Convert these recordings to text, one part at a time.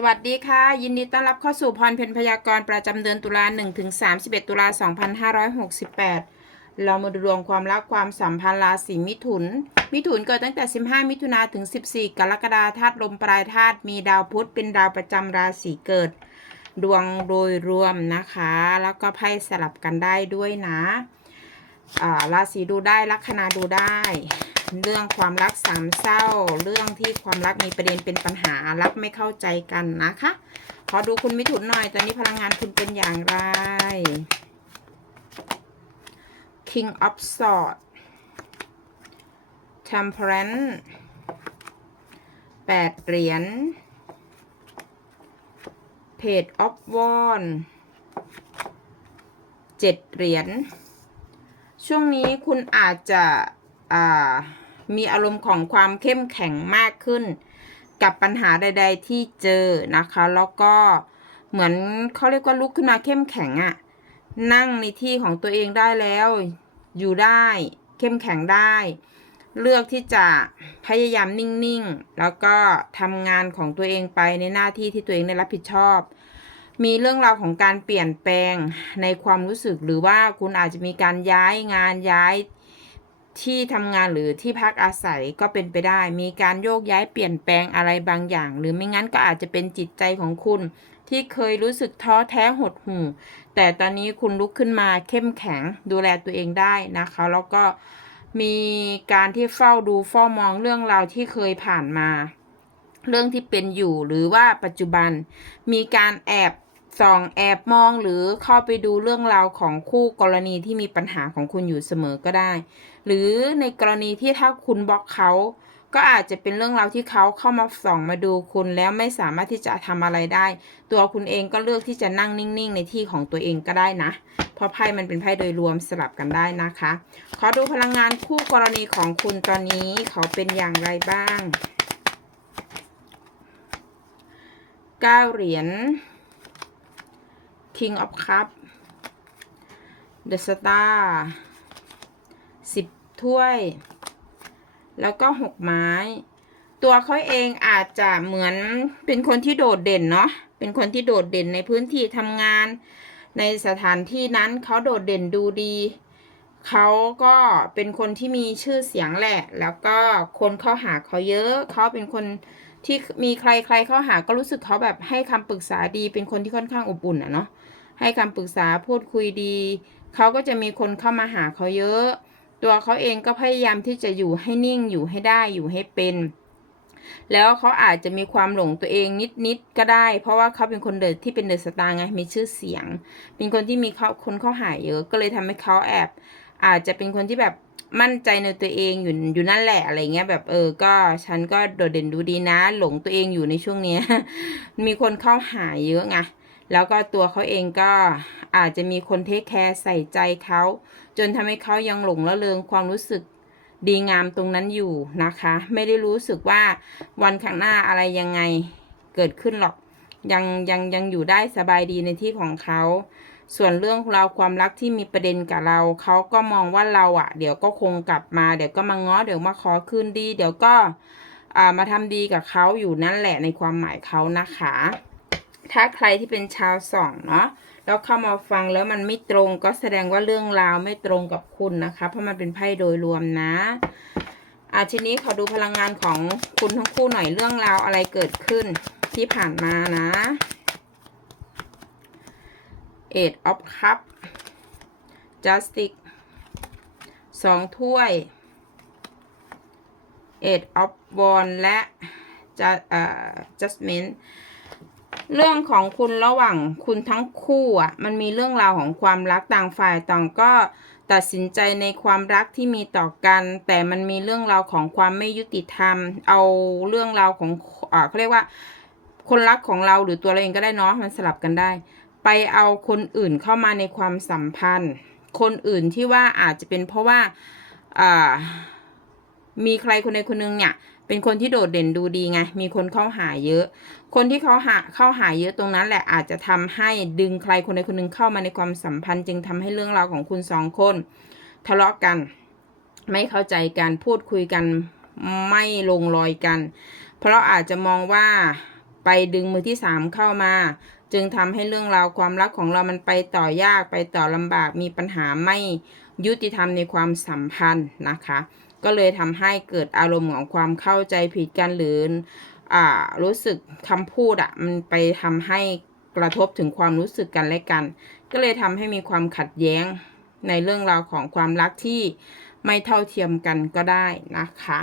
สวัสดีค่ะ ยินดีต้อนรับเข้าสู่พรเพนพยากรณ์ประจำเดือนตุลา1ถึง31 ตุลา 2568 เรามาดูดวงความรักความสัมพันธ์ราศีมิถุน มิถุนเกิดตั้งแต่ 15 มิถุนาถึง 14 กรกฎาคมธาตุลมปลายธาตุมีดาวพุธเป็นดาวประจำราศีเกิด ดวงโดยรวมนะคะ แล้วก็ไพ่สลับกันได้ด้วยนะราศีดูได้ลัคนาดูได้ เรื่องความรักสามเศร้า เรื่องที่ความรักมีประเด็นเป็นปัญหารักไม่เข้าใจกันนะคะ ขอดูคุณมิถุนหน่อย ตอนนี้พลังงานคุณเป็นอย่างไร King of Swords Temperance แปดเหรียญ Page of Wands เจ็ดเหรียญ ช่วงนี้คุณอาจจะ อ่า มีอารมณ์ของความเข้มแข็งมากขึ้น กับปัญหาใด ๆ ที่เจอนะคะ แล้วก็เหมือนเขาเรียกว่าลุกขึ้นมาเข้มแข็งอะนั่งในที่ของตัวเองได้แล้ว อยู่ได้เข้มแข็งได้ เลือกที่จะพยายามนิ่งๆ แล้วก็ทำงานของตัวเองไปในหน้าที่ที่ตัวเองได้รับผิดชอบ มีเรื่องราวของการเปลี่ยนแปลงในความรู้สึกหรือว่าคุณอาจจะมีการย้ายงานย้าย ที่ทำงานหรือที่พักอาศัยก็เป็นไปได้ มีการโยกย้ายเปลี่ยนแปลงอะไรบางอย่าง หรือไม่งั้นก็อาจจะเป็นจิตใจของคุณ ที่เคยรู้สึกท้อแท้หดหู่ แต่ตอนนี้คุณลุกขึ้นมาเข้มแข็งดูแลตัวเองได้นะคะ แล้วก็มีการที่เฝ้าดูเฝ้ามองเรื่องราวที่เคยผ่านมา เรื่องที่เป็นอยู่หรือว่าปัจจุบัน มีการแอบ ส่องแอบมองหรือเข้าไปดูเรื่องราวของคู่กรณีที่มีปัญหาของคุณอยู่เสมอก็ได้ หรือในกรณีที่ถ้าคุณบล็อกเขาก็อาจจะเป็นเรื่องราวที่เขาเข้ามาส่องมาดูคุณแล้วไม่สามารถที่จะทำอะไรได้ ตัวคุณเองก็เลือกที่จะนั่งนิ่ง ๆ ในที่ของตัวเองก็ได้นะ เพราะไพ่มันเป็นไพ่โดยรวมสลับกันได้นะคะ ขอดูพลังงานคู่กรณีของคุณตอนนี้เขาเป็นอย่างไรบ้างเก้าเหรียญ King of Cup The Star สิบถ้วย แล้วก็หกไม้ ตัวเขาเองอาจจะเหมือนเป็นคนที่โดดเด่นเนาะเป็นคนที่โดดเด่นในพื้นที่ทำงาน ในสถานที่นั้นเขาโดดเด่นดูดีเขาก็เป็นคนที่มีชื่อเสียงแหละ แล้วก็คนเข้าหาเขาเยอะ เขาเป็นคนที่มีใครใครเข้าหาก็รู้สึกเขาแบบให้คำปรึกษาดี เป็นคนที่ค่อนข้างอบอุ่นอะเนาะ ให้คำปรึกษาพูดคุยดี เขาก็จะมีคนเข้ามาหาเขาเยอะ ตัวเขาเองก็พยายามที่จะอยู่ให้นิ่งอยู่ให้ได้อยู่ให้เป็น แล้วเขาอาจจะมีความหลงตัวเองนิดๆก็ได้ เพราะว่าเขาเป็นคนเดินที่เป็นเดอะสตาร์ไงมีชื่อเสียง เป็นคนที่มีเขาคนเข้าหาเยอะ ก็เลยทำให้เขาแอบ อาจจะเป็นคนที่แบบมั่นใจในตัวเองอยู่อยู่นั่นแหละอะไรเงี้ยแบบเออก็ฉันก็โดดเด่นดูดีนะ หลงตัวเองอยู่ในช่วงเนี้ย มีคนเข้าหาเยอะไง แล้วก็ตัวเขาเองก็อาจจะมีคนเทคแคร์ใส่ใจเขา จนทำให้เขายังหลงละเริงความรู้สึกดีงามตรงนั้นอยู่นะคะ ไม่ได้รู้สึกว่าวันข้างหน้าอะไรยังไงเกิดขึ้นหรอกยังยังยังอยู่ได้สบายดีในที่ของเขา ส่วนเรื่องเราความรักที่มีประเด็นกับเรา เขาก็มองว่าเราอะ่ะ เดี๋ยวก็คงกลับมา เดี๋ยวก็มาง้อ เดี๋ยวมาขอคืนดี เดี๋ยวก็มาทำดีกับเขาอยู่นั่นแหละในความหมายเขานะคะ ถ้าใครที่เป็นชาวสองเนาะแล้วเข้ามาฟังแล้วมันไม่ตรงก็แสดงว่าเรื่องราวไม่ตรงกับคุณนะคะ เพราะมันเป็นไพ่โดยรวมนะอะทีนี้ขอดูพลังงานของคุณทั้งคู่หน่อยเรื่องราวอะไรเกิดขึ้นที่ผ่านมานะ Eight of Cup Justice สองถ้วย Eight of Wands และจะเอ่อ Judgment เรื่องของคุณระหว่างคุณทั้งคู่อะมันมีเรื่องราวของความรักต่างฝ่ายต่างก็ตัดสินใจในความรักที่มีต่อกัน แต่มันมีเรื่องราวของความไม่ยุติธรรม เอาเรื่องราวของอ่าเขาเรียกว่า คนรักของเราหรือตัวเราเองก็ได้เนาะมันสลับกันได้ ไปเอาคนอื่นเข้ามาในความสัมพันธ์ คนอื่นที่ว่าอาจจะเป็นเพราะว่าอ่า มีใครคนใดคนหนึงเนี่ย เป็นคนที่โดดเด่นดูดีไง มีคนเข้าหาเยอะ คนที่เขาหาเข้าหาเยอะตรงนั้นแหละอาจจะทำให้ดึงใครคนใดคนหนึ่งเข้ามาในความสัมพันธ์ จึงทำให้เรื่องราวของคุณสองคน ทะเลาะกัน ไม่เข้าใจกันพูดคุยกันไม่ลงรอยกัน เพราะอาจจะมองว่าไปดึงมือที่สามเข้ามา จึงทำให้เรื่องราวความรักของเรามันไปต่อยากไปต่อลำบากมีปัญหาไม่ยุติธรรมในความสัมพันธ์นะคะ ก็เลยทำให้เกิดอารมณ์ของความเข้าใจผิดกันหรืออ่ารู้สึกคำพูดอะ่ะมันไปทำให้กระทบถึงความรู้สึกกันและกัน ก็เลยทำให้มีความขัดแย้งในเรื่องราวของความรักที่ไม่เท่าเทียมกันก็ได้นะคะ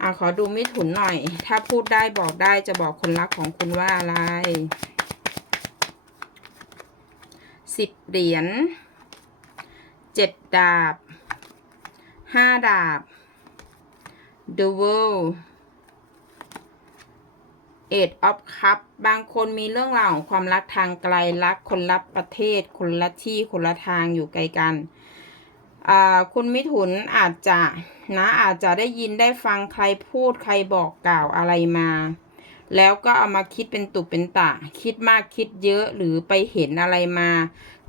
อะขอดูมิถุนหน่อย ถ้าพูดได้บอกได้จะบอกคนรักของคุณว่าอะไรสิบเหรียญเจ็ดดาบห้าดาบ The World Eight of Cup บางคนมีเรื่องราวของความรักทางไกลรักคนละประเทศ คนละที่คนละทางอยู่ไกลกันอ่าคุณมิถุนอาจจะนะอาจจะได้ยินได้ฟังใครพูดใครบอกกล่าวอะไรมา แล้วก็เอามาคิดเป็นตุเป็นตะ คิดมากคิดเยอะหรือไปเห็นอะไรมา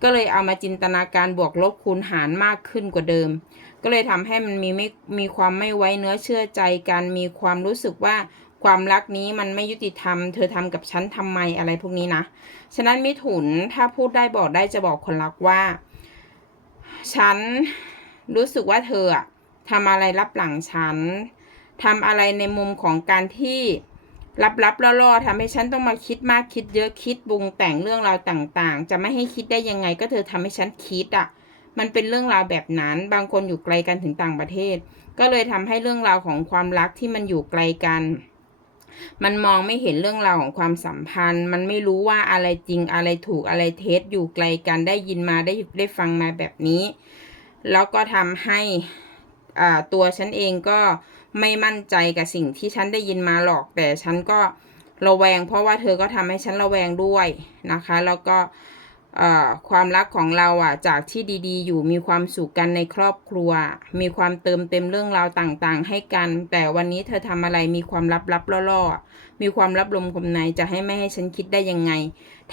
ก็เลยเอามาจินตนาการบวกลบคูณหารมากขึ้นกว่าเดิม ก็เลยทำให้มันมีไม่มีความไม่ไว้เนื้อเชื่อใจกันมีความรู้สึกว่าความรักนี้มันไม่ยุติธรรม เธอทำกับฉันทำไมอะไรพวกนี้นะ ฉะนั้นมิถุนถ้าพูดได้บอกได้จะบอกคนรักว่า ฉันรู้สึกว่าเธออะทำอะไรรับหลังฉันทำอะไรในมุมของการที่ ลับๆล่อๆทำให้ฉันต้องมาคิดมากคิดเยอะคิดบุงแต่งเรื่องราวต่างๆ จะไม่ให้คิดได้ยังไงก็เธอทำให้ฉันคิดอะ มันเป็นเรื่องราวแบบนั้น บางคนอยู่ไกลกันถึงต่างประเทศ ก็เลยทำให้เรื่องราวของความรักที่มันอยู่ไกลกัน มันมองไม่เห็นเรื่องราวของความสัมพันธ์ มันไม่รู้ว่าอะไรจริงอะไรถูกอะไรเท็จอยู่ไกลกันได้ยินมาได้ได้ฟังมาแบบนี้ แล้วก็ทำให้อ่าตัวฉันเองก็ ไม่มั่นใจกับสิ่งที่ฉันได้ยินมาหรอก แต่ฉันก็ระแวง เพราะว่าเธอก็ทำให้ฉันระแวงด้วยนะคะ แล้วก็ความรักของเราอะจากที่ดีๆ อยู่มีความสุขกันในครอบครัว มีความเติมเต็มเรื่องราวต่างๆ ให้กัน แต่วันนี้เธอทำอะไรมีความลับๆล่อๆมีความลับลมคมในจะให้ไม่ให้ฉันคิดได้ยังไง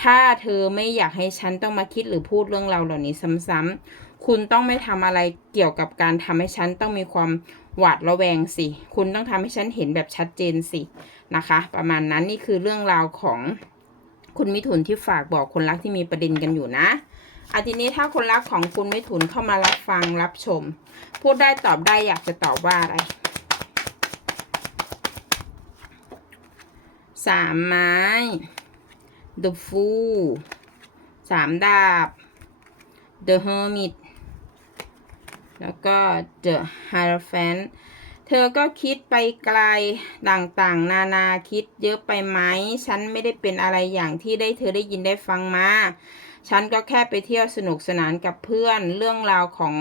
ถ้าเธอไม่อยากให้ฉันต้องมาคิดหรือพูดเรื่องราวเหล่านี้ซ้ำๆคุณต้องไม่ทำอะไรเกี่ยวกับการทำให้ฉันต้องมีความ หวาดระแวงสิ คุณต้องทำให้ฉันเห็นแบบชัดเจนสินะคะ ประมาณนั้นนี่คือเรื่องราวของคุณมิถุนที่ฝากบอกคนรักที่มีประเด็นกันอยู่นะอาทีนี้ถ้าคนรักของคุณมิถุนเข้ามารับฟังรับชม พูดได้ตอบได้อยากจะตอบว่าอะไรสามไม้ The Fool สามดาบ The Hermit แล้วก็ The Hierophant เธอก็คิดไปไกลต่างๆ นานาคิดเยอะไปไหม ฉันไม่ได้เป็นอะไรอย่างที่ได้เธอได้ยินได้ฟังมา ฉันก็แค่ไปเที่ยวสนุกสนานกับเพื่อนเรื่องราวของ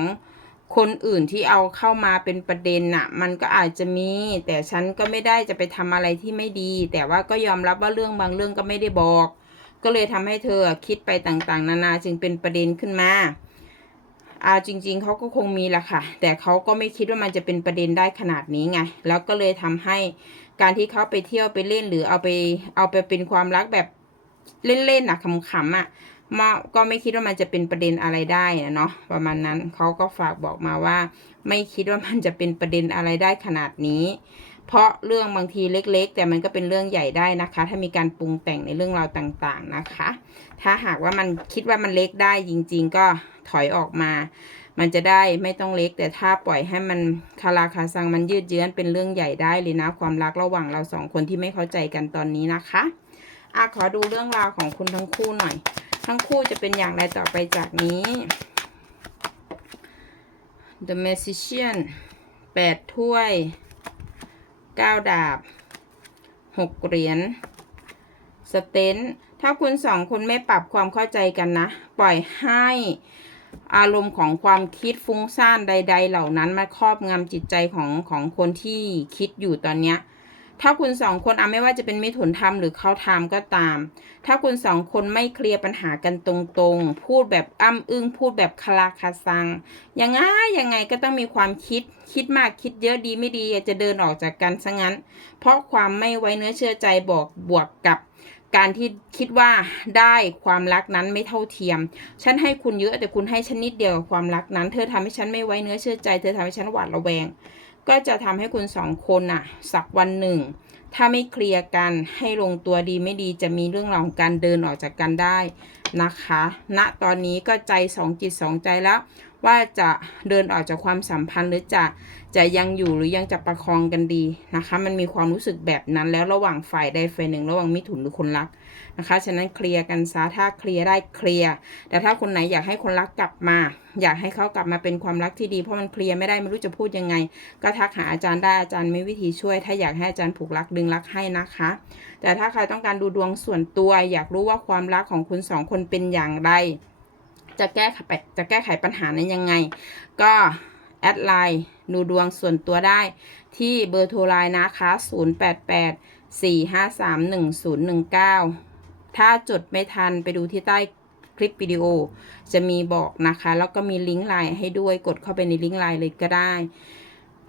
คนอื่นที่เอาเข้ามาเป็นประเด็นน่ะ มันก็อาจจะมี แต่ฉันก็ไม่ได้จะไปทำอะไรที่ไม่ดี แต่ว่าก็ยอมรับว่าเรื่องบางเรื่องก็ไม่ได้บอก ก็เลยทำให้เธอคิดไปต่างๆ นานาจึงเป็นประเด็นขึ้นมา อ่าจริง ๆเขาก็คงมีแหละค่ะ แต่เขาก็ไม่คิดว่ามันจะเป็นประเด็นได้ขนาดนี้ไง แล้วก็เลยทำให้การที่เขาไปเที่ยวไปเล่นหรือเอาไปเอาไปเป็นความรักแบบเล่นๆนะขำๆอะมาก็ไม่คิดว่ามันจะเป็นประเด็นอะไรได้นะเนาะประมาณนั้นเขาก็ฝากบอกมาว่า ไม่คิดว่ามันจะเป็นประเด็นอะไรได้ขนาดนี้ เพราะเรื่องบางทีเล็ก ๆ แต่มันก็เป็นเรื่องใหญ่ได้นะคะ ถ้ามีการปรุงแต่งในเรื่องราวต่างๆนะคะ ถ้าหากว่ามันคิดว่ามันเล็กได้จริง ๆ ก็ถอยออกมา มันจะได้ไม่ต้องเล็ก แต่ถ้าปล่อยให้มันคาราคาซังมันยืดเยื้อนเป็นเรื่องใหญ่ได้เลยนะ ความรักระหว่างเราสองคนที่ไม่เข้าใจกันตอนนี้นะคะอะขอดูเรื่องราวของคุณทั้งคู่หน่อย ทั้งคู่จะเป็นอย่างไรต่อไปจากนี้ The Magician แปดถ้วย เก้าดาบหกเหรียญสเตนถ้าคุณสองคนไม่ปรับความเข้าใจกันนะ ปล่อยให้อารมณ์ของความคิดฟุ้งซ่านใด ๆ เหล่านั้นมาครอบงำจิตใจของของคนที่คิดอยู่ตอนเนี้ย ถ้าคุณสองคนอะไม่ว่าจะเป็นมิถุนทำหรือเขาทำก็ตาม ถ้าคุณสองคนไม่เคลียร์ปัญหากันตรงๆ พูดแบบอ้ำอึ้งพูดแบบคาราคาซัง ยังไงยังไงก็ต้องมีความคิด คิดมากคิดเยอะดีไม่ดีจะเดินออกจากกันซะงั้น เพราะความไม่ไว้เนื้อเชื่อใจบอกบวกกับการที่คิดว่าได้ความรักนั้นไม่เท่าเทียม ฉันให้คุณเยอะแต่คุณให้ฉันนิดเดียวกับความรักนั้น เธอทำให้ฉันไม่ไว้เนื้อเชื่อใจ เธอทำให้ฉันหวาดระแวง ก็จะทำให้คุณสองคนน่ะ สักวันหนึ่ง ถ้าไม่เคลียร์กันให้ลงตัวดีไม่ดีจะมีเรื่องราวของการเดินออกจากกันได้ นะคะณตอนนี้ก็ใจสองจิตสองใจแล้ว ว่าจะเดินออกจากความสัมพันธ์หรือจะจะยังอยู่หรือยังจะประคองกันดีนะคะ มันมีความรู้สึกแบบนั้นแล้วระหว่างฝ่ายใดฝ่ายหนึ่ง ระหว่างมิถุนหรือคนรักนะคะ ฉะนั้นเคลียร์กันซะถ้าเคลียร์ได้เคลียร์แต่ถ้าคนไหนอยากให้คนรักกลับมา อยากให้เขากลับมาเป็นความรักที่ดีเพราะมันเคลียร์ไม่ได้ไม่รู้จะพูดยังไง ก็ทักหาอาจารย์ได้อาจารย์มีวิธีช่วย ถ้าอยากให้อาจารย์ผูกรักดึงรักให้นะคะ แต่ถ้าใครต้องการดูดวงส่วนตัว อยากรู้ว่าความรักของคุณสองคนเป็นอย่างไร จะแก้ไขจะแก้ไขปัญหานั้นยังไง ก็แอดไลน์ดูดวงส่วนตัวได้ที่เบอร์โทรไลน์นะคะ 088 453 1019 ถ้าจดไม่ทันไปดูที่ใต้คลิปวิดีโอ จะมีบอกนะคะ แล้วก็มีลิงก์ไลน์ให้ด้วยกดเข้าไปในลิงก์ไลน์เลยก็ได้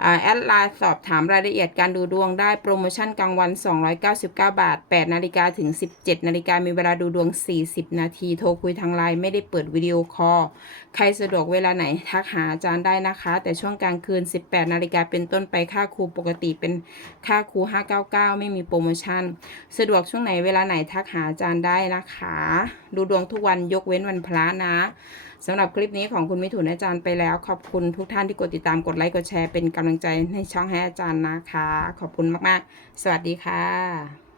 แอดไลน์สอบถามรายละเอียดการดูดวงได้โปรโมชั่นกลางวัน 299 บาท 8 นาฬิกาถึง 17 นาฬิกามีเวลาดูดวง 40 นาที โทรคุยทางไลน์ไม่ได้เปิดวิดีโอคอล ใครสะดวกเวลาไหนทักหาอาจารย์ได้นะคะ แต่ช่วงกลางคืน 18 นาฬิกาเป็นต้นไปค่าครูปกติเป็นค่าครู 599 ไม่มีโปรโมชั่น สะดวกช่วงไหนเวลาไหนทักหาอาจารย์ได้นะคะ ดูดวงทุกวันยกเว้นวันพระนะ สำหรับคลิปนี้ของคุณมิถุนอาจารย์ไปแล้ว ขอบคุณทุกท่านที่กดติดตามกดไลค์กดแชร์เป็นกำลังใจให้ช่องให้อาจารย์นะคะ ขอบคุณมากๆ สวัสดีค่ะ